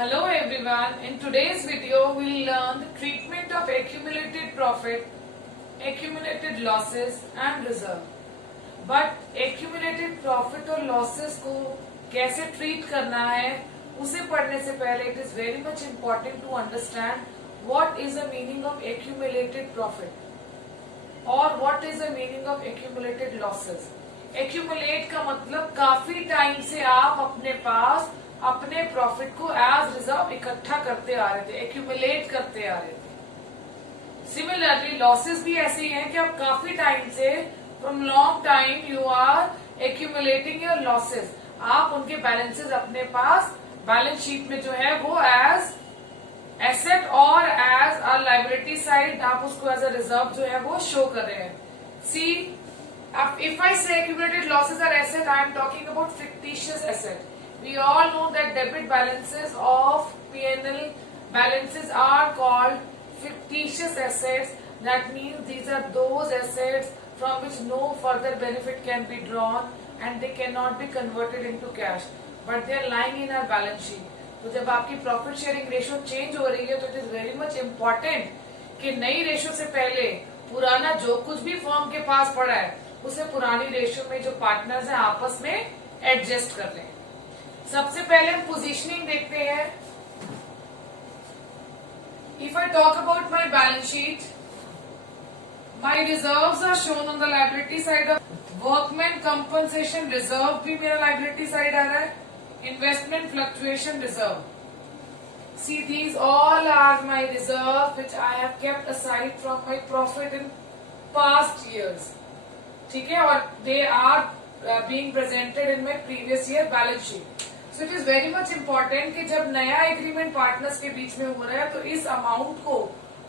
Hello everyone. In today's video, we'll learn the treatment of accumulated profit, accumulated losses and reserve. But accumulated profit और losses को कैसे treat करना है, उसे पढ़ने से पहले it is very much important to understand what is the meaning of accumulated profit or what is the meaning of accumulated losses. Accumulate का मतलब काफी टाइम से आप अपने पास अपने प्रॉफिट को एज रिजर्व इकट्ठा करते आ रहे थे, एक्यूमुलेट करते आ रहे थे. सिमिलरली लॉसेस भी ऐसे ही हैं कि आप काफी टाइम से from long time you are accumulating your losses. आप उनके बैलेंसेस अपने पास बैलेंस शीट में जो है वो एज एसेट और एज अ लाइबिलिटी साइड आप उसको एज अ रिजर्व जो है वो शो कर रहे हैं. सी if I say accumulated losses are asset, I am talking about fictitious asset. We all know that debit balances of P&L balances are called fictitious assets. That means these are those assets from which no further benefit can be drawn and they cannot be converted into cash, but they are lying in our balance sheet. तो जब आपकी profit sharing ratio change हो रही है तो it is very much important कि नई रेशियो से पहले पुराना जो कुछ भी फर्म के पास पड़ा है उसे पुरानी रेशियो में जो पार्टनर्स हैं आपस में एडजस्ट कर लें. सबसे पहले हम पोजीशनिंग देखते हैं. If I talk about my balance sheet, my reserves are shown on the liability side. Workman compensation reserve भी मेरा लाइबिलिटी साइड आ रहा है. Investment fluctuation reserve. See these all are my reserve which I have kept aside from my profit in past years. ठीक है, और they are being presented in my previous year balance sheet. So it is very much important कि जब नया agreement partners के बीच में हो रहा है तो इस अमाउंट को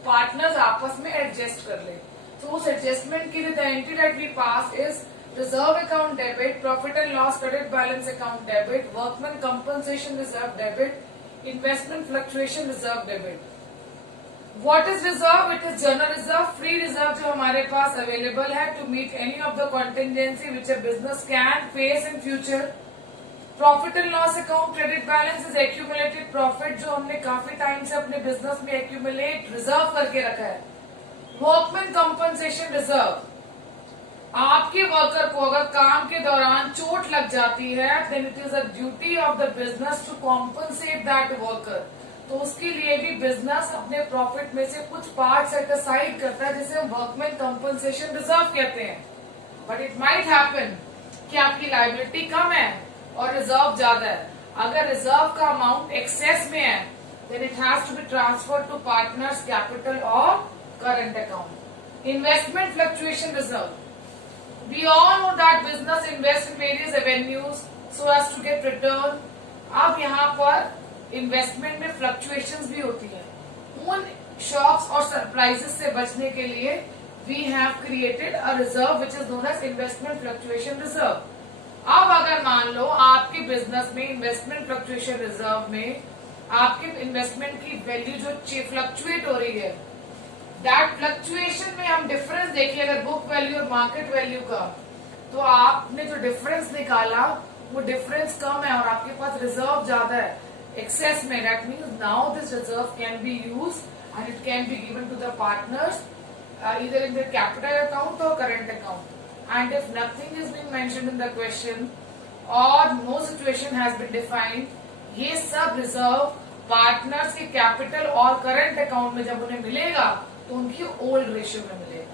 पार्टनर्स आपस में एडजस्ट कर ले. तो उस एडजस्टमेंट के लिए the entry that we pass is reserve account debit, profit and loss credit balance account debit, workman compensation reserve debit, investment fluctuation reserve debit. What is reserve? It is general reserve, free reserve जो हमारे पास available है to meet any of the contingency which a business can face in future. Profit and loss account credit balance is accumulated profit जो हमने काफी time से अपने बिजनेस में एक्यूमुलेट रिजर्व करके रखा है. वर्कमैन कंपनसेशन रिजर्व, आपके वर्कर को अगर काम के दौरान चोट लग जाती है then it is a duty of the business to compensate that worker. तो उसके लिए भी बिजनेस अपने प्रॉफिट में से कुछ पार्ट सेट असाइड करता है जिसे हम वर्कमैन कंपनसेशन रिजर्व कहते हैं. बट इट माइट हैपन कि आपकी लायबिलिटी कम है और रिजर्व ज्यादा है. अगर रिजर्व का अमाउंट एक्सेस में है then it has to be transfer to partners capital और current account. Investment fluctuation reserve, we all know that business invest in various avenues so as to get return. अब यहाँ पर इन्वेस्टमेंट में फ्लक्चुएशंस भी होती है. उन शॉक्स और सरप्राइजेस से बचने के लिए we have created a reserve which is known as investment fluctuation reserve. अब अगर मान लो आपके बिजनेस में इन्वेस्टमेंट फ्लक्चुएशन रिजर्व में आपके इन्वेस्टमेंट की वैल्यू जो फ्लक्चुएट हो रही है, दैट फ्लक्चुएशन में हम डिफरेंस देखिए अगर बुक वैल्यू और मार्केट वैल्यू का, तो आपने जो डिफरेंस निकाला वो डिफरेंस कम है और आपके पास रिजर्व ज्यादा है एक्सेस में. That means now this reserve can be use and it can be given to the partners either in their capital account or current account. And if nothing is being mentioned in the question or no situation has been defined, ये सब reserve partners के कैपिटल और current account में जब उन्हें मिलेगा तो उनकी ओल्ड रेशियो में मिलेगा.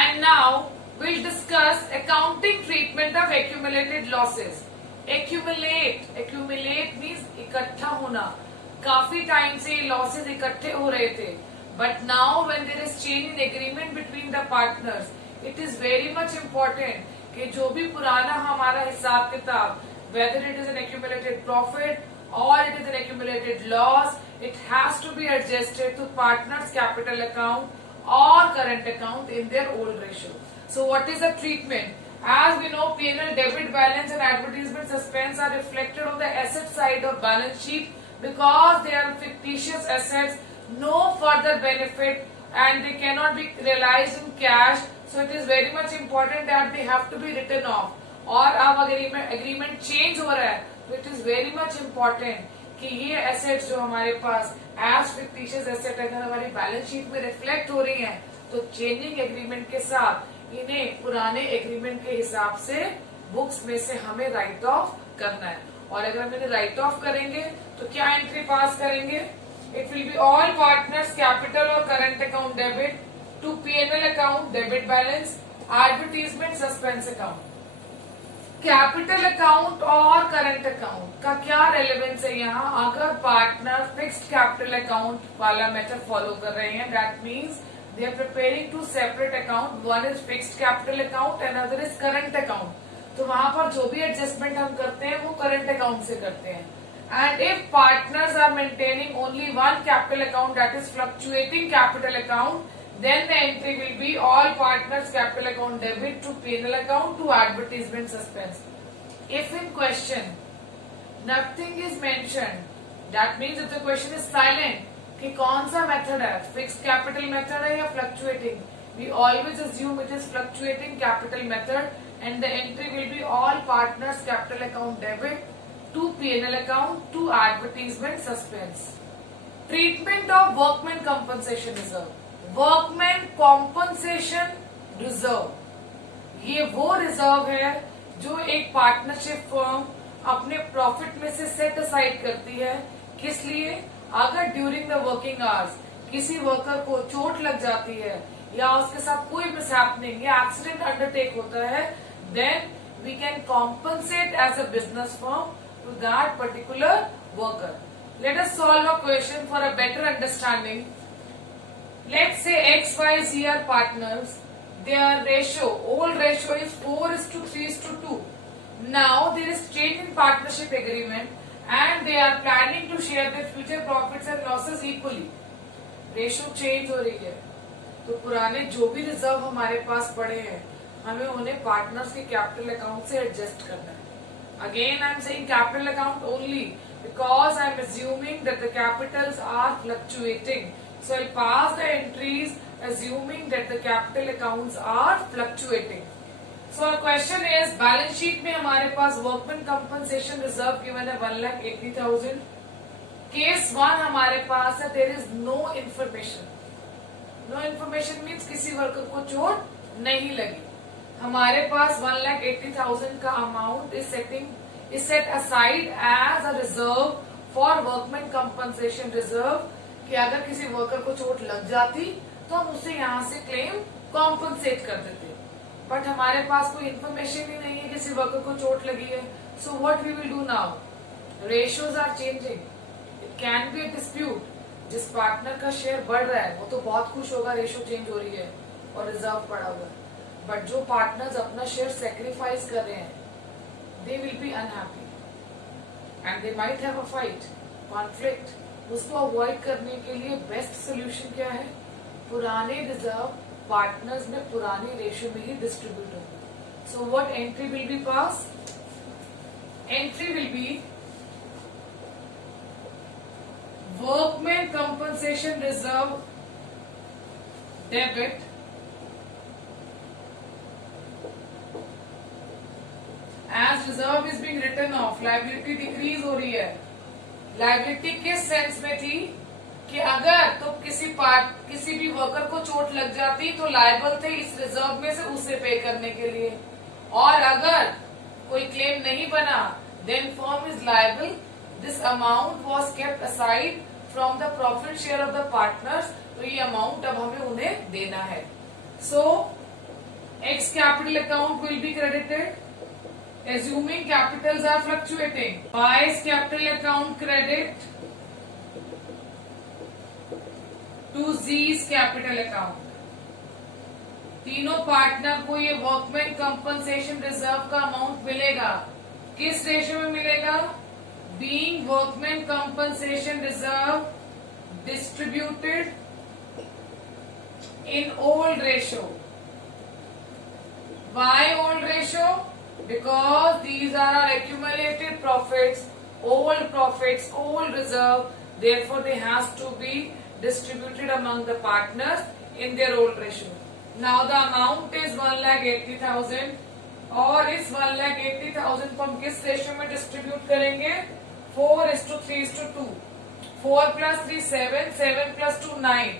And now will discuss accounting treatment of accumulated losses. Accumulate means इकट्ठा होना. काफी टाइम से लॉसेस इकट्ठे हो रहे थे, but now when there is change in agreement between the partners it is very much important कि जो भी पुराना हमारा हिसाब किताब, whether it is an accumulated profit और it is an accumulated loss, it has to be adjusted to partners capital account और current account in their old ratio. So what is the treatment? As we know, P&L debit balance and advertisement suspense are reflected on the asset side of balance sheet because they are fictitious assets, no further benefit, and they cannot be realized in cash. So it is very much important that they have to be written off. और अब agreement change हो रहा है तो it is very much important कि ये एसेट्स जो हमारे पास एज फिक्टिशियस एसेट अगर हमारी बैलेंस शीट में रिफ्लेक्ट हो रही हैं, तो चेंजिंग एग्रीमेंट के साथ इन्हें पुराने एग्रीमेंट के हिसाब से बुक्स में से हमें राइट ऑफ करना है। और अगर हम इन्हें राइट ऑफ करेंगे तो क्या एंट्री पास करेंगे? It will be all partners capital और current account debit to P&L account debit balance advertisement suspense account. Capital account और करंट अकाउंट का क्या रेलेवेंस है यहाँ? अगर पार्टनर फिक्स्ड कैपिटल अकाउंट वाला मेथड फॉलो कर रहे हैं, that means they are preparing two separate account, one is fixed capital account and other is current account. तो वहां पर जो भी एडजस्टमेंट हम करते हैं वो करंट अकाउंट से करते हैं। And if partners are maintaining only one capital account that is fluctuating capital account, then the entry will be all partners capital account debit to P&L account to advertisement suspense. If in question nothing is mentioned, that means if the question is silent कि कौन सा मेथड है, fixed capital method है या fluctuating, we always assume it is fluctuating capital method and the entry will be all partners capital account debit to P&L account to advertisement suspense. Treatment of workman compensation reserve. Workman compensation reserve, ये वो रिजर्व है जो एक partnership firm अपने प्रॉफिट में से set aside करती है। किस लिए? अगर ड्यूरिंग द वर्किंग आवर्स किसी वर्कर को चोट लग जाती है या उसके साथ कोई मिसहैपनिंग या एक्सीडेंट अंडरटेक होता है, then we can compensate as a business firm to that particular worker. Let us solve a question for a better understanding. Let's say X, Y, Z are partners. Their ratio, old ratio is 4:3:2. Now there is change in partnership agreement and they are planning to share their future profits and losses equally. Ratio change हो रही है, तो पुराने जो भी रिजर्व हमारे पास पड़े हैं हमें उन्हें पार्टनर्स के कैपिटल अकाउंट से एडजस्ट करना है. Again I am saying capital account only because I am assuming that the capitals are fluctuating. So I'll pass the entries assuming that the capital accounts are fluctuating. So our question is, balance sheet में हमारे पास workman compensation reserve given है 1,80,000. Case 1 हमारे पास है there is no information. No information means किसी वर्कर को चोट नहीं लगी. हमारे पास 1,80,000 का amount is set aside as a reserve for workman compensation reserve कि अगर किसी वर्कर को चोट लग जाती तो हम उसे यहाँ से क्लेम कॉम्पनसेट कर देते. बट हमारे पास कोई इन्फॉर्मेशन ही नहीं है किसी वर्कर को चोट लगी है. So what we will do now? Ratios are changing. It can be a dispute. जिस पार्टनर का शेयर बढ़ रहा है वो तो बहुत खुश होगा, रेशियो चेंज हो रही है और रिजर्व पड़ा हुआ है. बट जो पार्टनर्स अपना शेयर सेक्रीफाइस कर रहे हैं, they will be unhappy and they might have a fight, conflict. उसको अवॉइड करने के लिए बेस्ट सोल्यूशन क्या है? पुराने रिजर्व पार्टनर्स में पुराने रेशियो में ही डिस्ट्रीब्यूट होंगे. So what entry will be pass? Entry will be workman compensation reserve debit as reserve is being written off. Liability decrease हो रही है. लायबिलिटी किस सेंस में थी कि अगर तो किसी भी वर्कर को चोट लग जाती तो लायबल थे इस रिजर्व में से उसे पे करने के लिए, और अगर कोई क्लेम नहीं बना then firm is liable. This amount was kept aside from the profit share of the partners. तो ये अमाउंट अब हमें उन्हें देना है. So X capital account will be credited assuming capitals are fluctuating. Y's capital account credit to Z's capital account. तीनों पार्टनर को ये वर्कमैन कंपनसेशन रिजर्व का अमाउंट मिलेगा. किस रेशियो में मिलेगा? Being workman compensation reserve distributed in old ratio. Why old ratio? Because these are our accumulated profits, old reserve. Therefore, they has to be distributed among the partners in their old ratio. Now the amount is 1,80,000 और इस 1,80,000 को हम किस रेशियो में डिस्ट्रीब्यूट करेंगे? 4:3:2. 4 plus 3 7, 7 plus 2 9.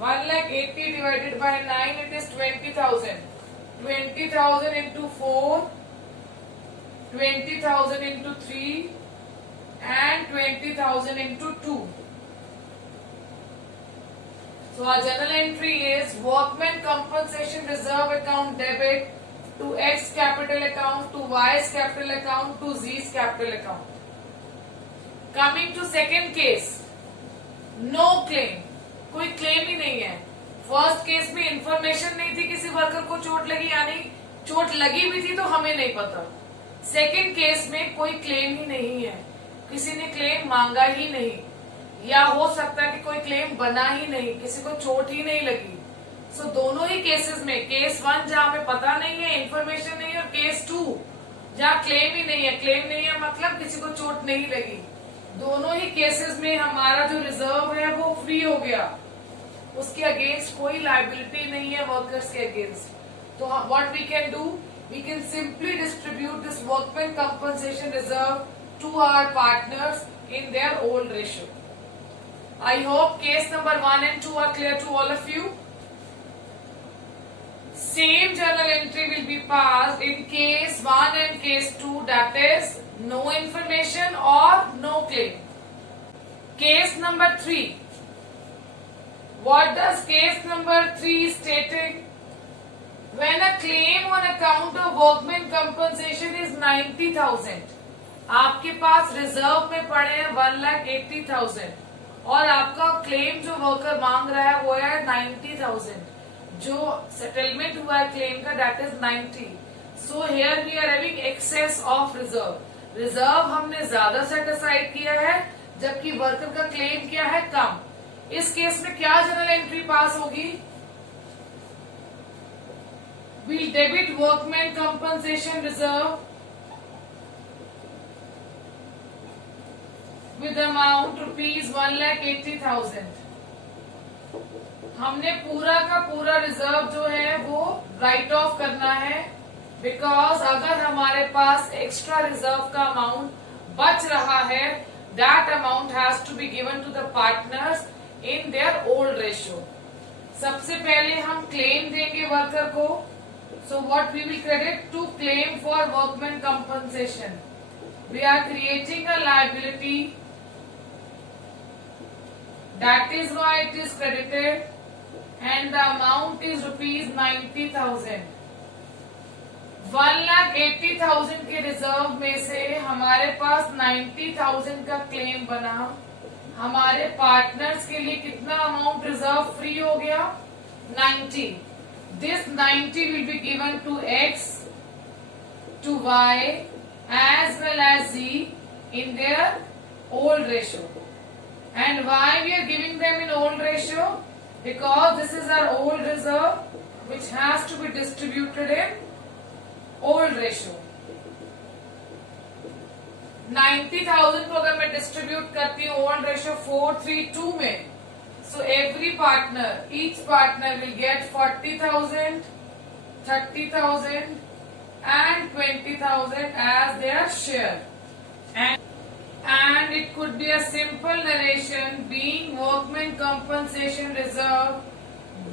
1,80,000 divided by 9, it is 20,000. 20,000 into 4, 20,000 into 3, and 20,000 into 2. So our journal entry is workman compensation reserve account debit to X capital account, to Y's capital account, to Z's capital account. Coming to second case, no claim, कोई क्लेम ही नहीं है. First case में इंफॉर्मेशन नहीं थी किसी वर्कर को चोट लगी, यानी चोट लगी भी थी तो हमें नहीं पता. सेकंड केस में कोई क्लेम ही नहीं है, किसी ने क्लेम मांगा ही नहीं, या हो सकता है कि कोई क्लेम बना ही नहीं, किसी को चोट ही नहीं लगी. सो दोनों ही केसेस में, केस 1 जहाँ हमें पता नहीं है, इंफॉर्मेशन नहीं है, और केस 2 जहाँ क्लेम ही नहीं है. क्लेम नहीं है मतलब किसी को चोट नहीं लगी. दोनों ही केसेस में हमारा जो रिजर्व है वो फ्री हो गया, उसके अगेंस्ट कोई लायबिलिटी नहीं है वर्कर्स के अगेंस्ट. तो what we can do, we can simply distribute this workman compensation reserve to our partners in their old ratio. I hope case number 1 and 2 are clear to all of you. Same journal entry will be passed in case 1 and case 2, that is no information or no claim. Case number 3. What does case number 3 stating? When a claim on account of workman compensation is 90,000. आपके पास रिजर्व में पड़े हैं 1,80,000 और आपका क्लेम जो वर्कर मांग रहा है वो है 90,000. जो सेटलमेंट हुआ है क्लेम का that is 90. So here we are having excess of reserve. Reserve हमने ज्यादा सेट असाइड किया है, जबकि वर्कर का क्लेम क्या है, कम. इस केस में क्या जनरल एंट्री पास होगी, will debit workman compensation reserve with amount rupees 1,80,000. हमने पूरा का पूरा रिजर्व जो है वो राइट ऑफ करना है, बिकॉज अगर हमारे पास एक्स्ट्रा रिजर्व का अमाउंट बच रहा है, that amount has to be given to the partners in their old ratio. सबसे पहले हम क्लेम देंगे वर्कर को. So what we will credit to claim for workman compensation. We are creating a liability. That is why it is credited, and the amount is rupees 90,000. 1,80,000 के रिजर्व में से हमारे पास 90,000 का क्लेम बना. हमारे पार्टनर्स के लिए कितना अमाउंट रिजर्व फ्री हो गया, 90. This 90 will be given to X, to Y, as well as Z in their old ratio. And why we are giving them in old ratio? Because this is our old reserve which has to be distributed in old ratio. 90,000 को अगर मैं डिस्ट्रीब्यूट करती हूँ old ratio 4:3:2 में, so every partner, each partner will get 40,000, 30,000 and 20,000 as their share. And it could be a simple narration, being workman compensation reserve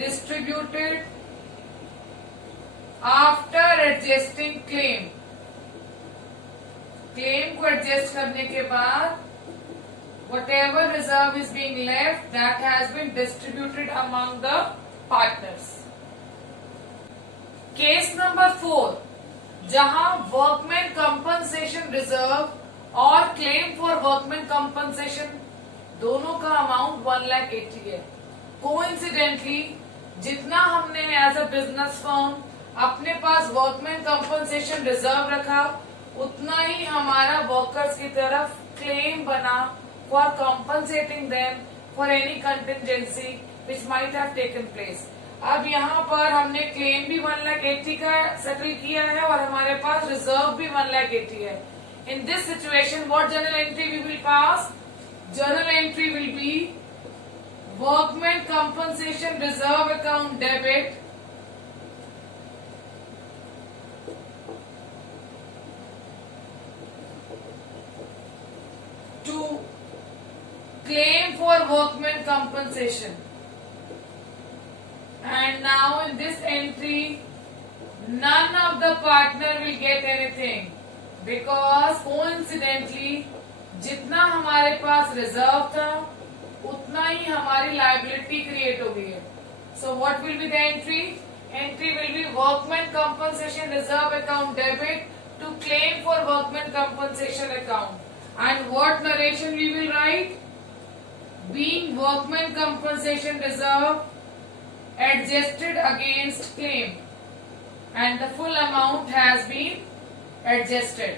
distributed after adjusting claim. Claim को एडजस्ट करने के बाद whatever reserve is being left, that has been distributed among the partners. Case number 4, जहां workman compensation reserve और claim for workman compensation दोनों का अमाउंट 1,80,000 है. कोइंसिडेंटली जितना हमने एज अ बिजनेस फर्म अपने पास वर्कमैन कंपनसेशन रिजर्व रखा, उतना ही हमारा वर्कर्स की तरफ क्लेम बना for compensating them for any contingency which might have taken place. अब यहाँ पर हमने क्लेम भी 1,80,000 का सेटल किया है और हमारे पास रिजर्व भी 1,80,000 है. In this situation, what journal entry we will pass? Journal entry will be workman compensation reserve account debit claim for workman compensation. And now in this entry, none of the partner will get anything because coincidentally जितना हमारे पास रिजर्व था उतना ही हमारी liability create हो गई है. So what will be the entry? Entry will be workman compensation reserve account debit to claim for workman compensation account. And what narration we will write? Being workman compensation reserve adjusted against claim and the full amount has been adjusted.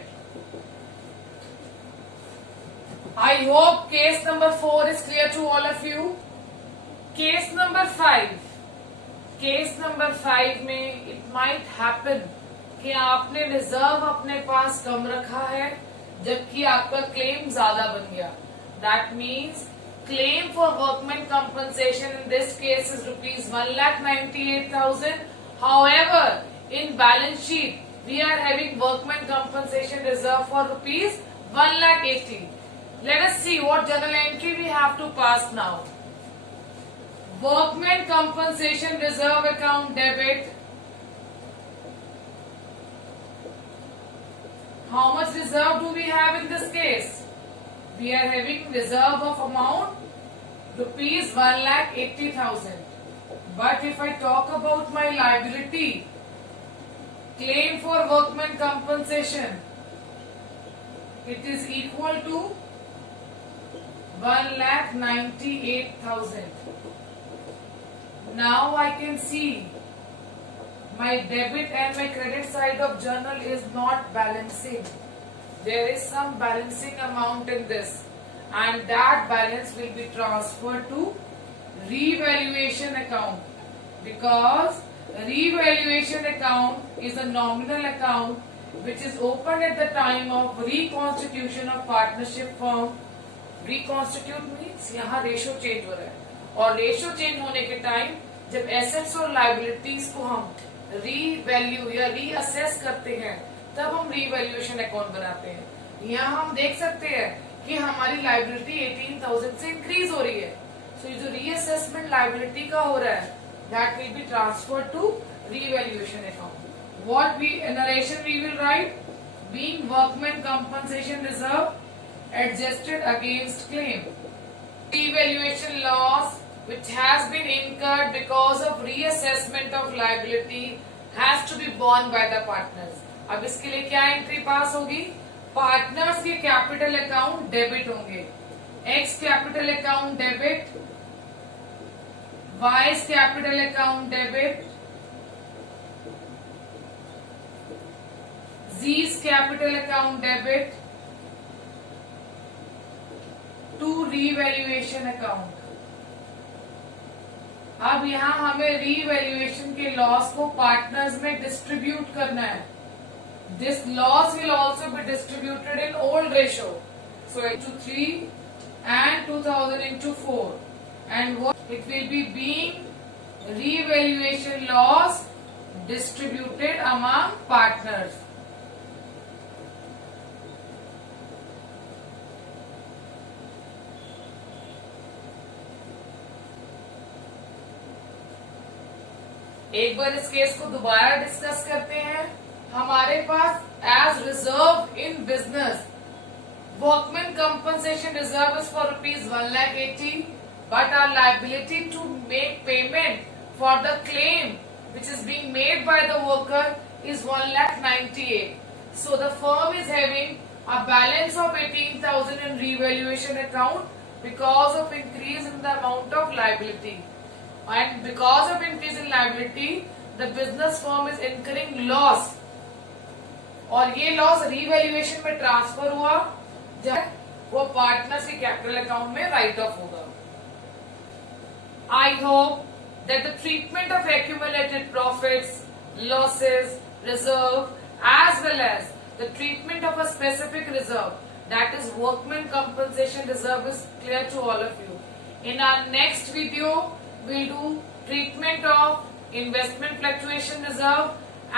I hope case number 4 is clear to all of you. Case number 5. Case number 5 में it might happen कि आपने रिजर्व अपने पास कम रखा है जबकि आपका क्लेम ज्यादा बन गया. That means claim for workman compensation in this case is rupees 1,98,000. However, in balance sheet we are having workman compensation reserve for rupees 1,80,000. Let us see what journal entry we have to pass now. Workman compensation reserve account debit. How much reserve do we have in this case? We are having reserve of amount rupees 1,80,000. But if I talk about my liability, claim for workman compensation, it is equal to 1,98,000. Now I can see my debit and my credit side of journal is not balancing. There is some balancing amount in this, and that balance will be transferred to revaluation account because revaluation account is a nominal account which is opened at the time of reconstitution of partnership firm. Reconstitute means यहाँ ratio change हो रहा है और ratio change होने के टाइम जब एसेट्स और लाइबिलिटीज को हम रीवैल्यू या रीअसेस करते हैं तब हम रीवैल्यूएशन अकाउंट बनाते हैं. यहाँ हम देख सकते हैं कि हमारी लाइबिलिटी 18,000 से इंक्रीज हो रही है. सो ये जो रीअसेसमेंट लाइबिलिटी का हो रहा है that will be transfer to revaluation account. What we narration we will write being workman compensation reserve adjusted against claim. Revaluation loss which has been incurred because of reassessment of liability has to be borne by the partners. अब इसके लिए क्या entry पास होगी? Partners के capital account debit होंगे. X capital account debit, Y's capital account debit, Z's capital account debit to revaluation account. अब यहाँ हमें रीवैल्यूएशन के लॉस को पार्टनर्स में डिस्ट्रीब्यूट करना है. This loss will also be distributed in old ratio. So into 3 and 2,000 into 4 and what it will be being revaluation loss distributed among partners. एक बार इस केस को दोबारा डिस्कस करते हैं. हमारे पास as reserve in business workman compensation reserve is for rupees 1,80,000 but our liability to make payment for the claim which is being made by the worker is 1,98,000. So the firm is having a balance of 18,000 in revaluation account because of increase in the amount of liability. And because of increase in liability, the business firm is incurring loss. और ये loss revaluation में ट्रांसफर हुआ जब वो पार्टनर्स के capital account में right of होगा. I hope that the treatment of accumulated profits, losses, reserve, as well as the treatment of a specific reserve, that is workman compensation reserve, is clear to all of you. In our next video, we'll do treatment of investment fluctuation reserve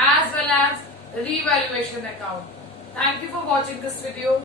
as well as revaluation account. Thank you for watching this video.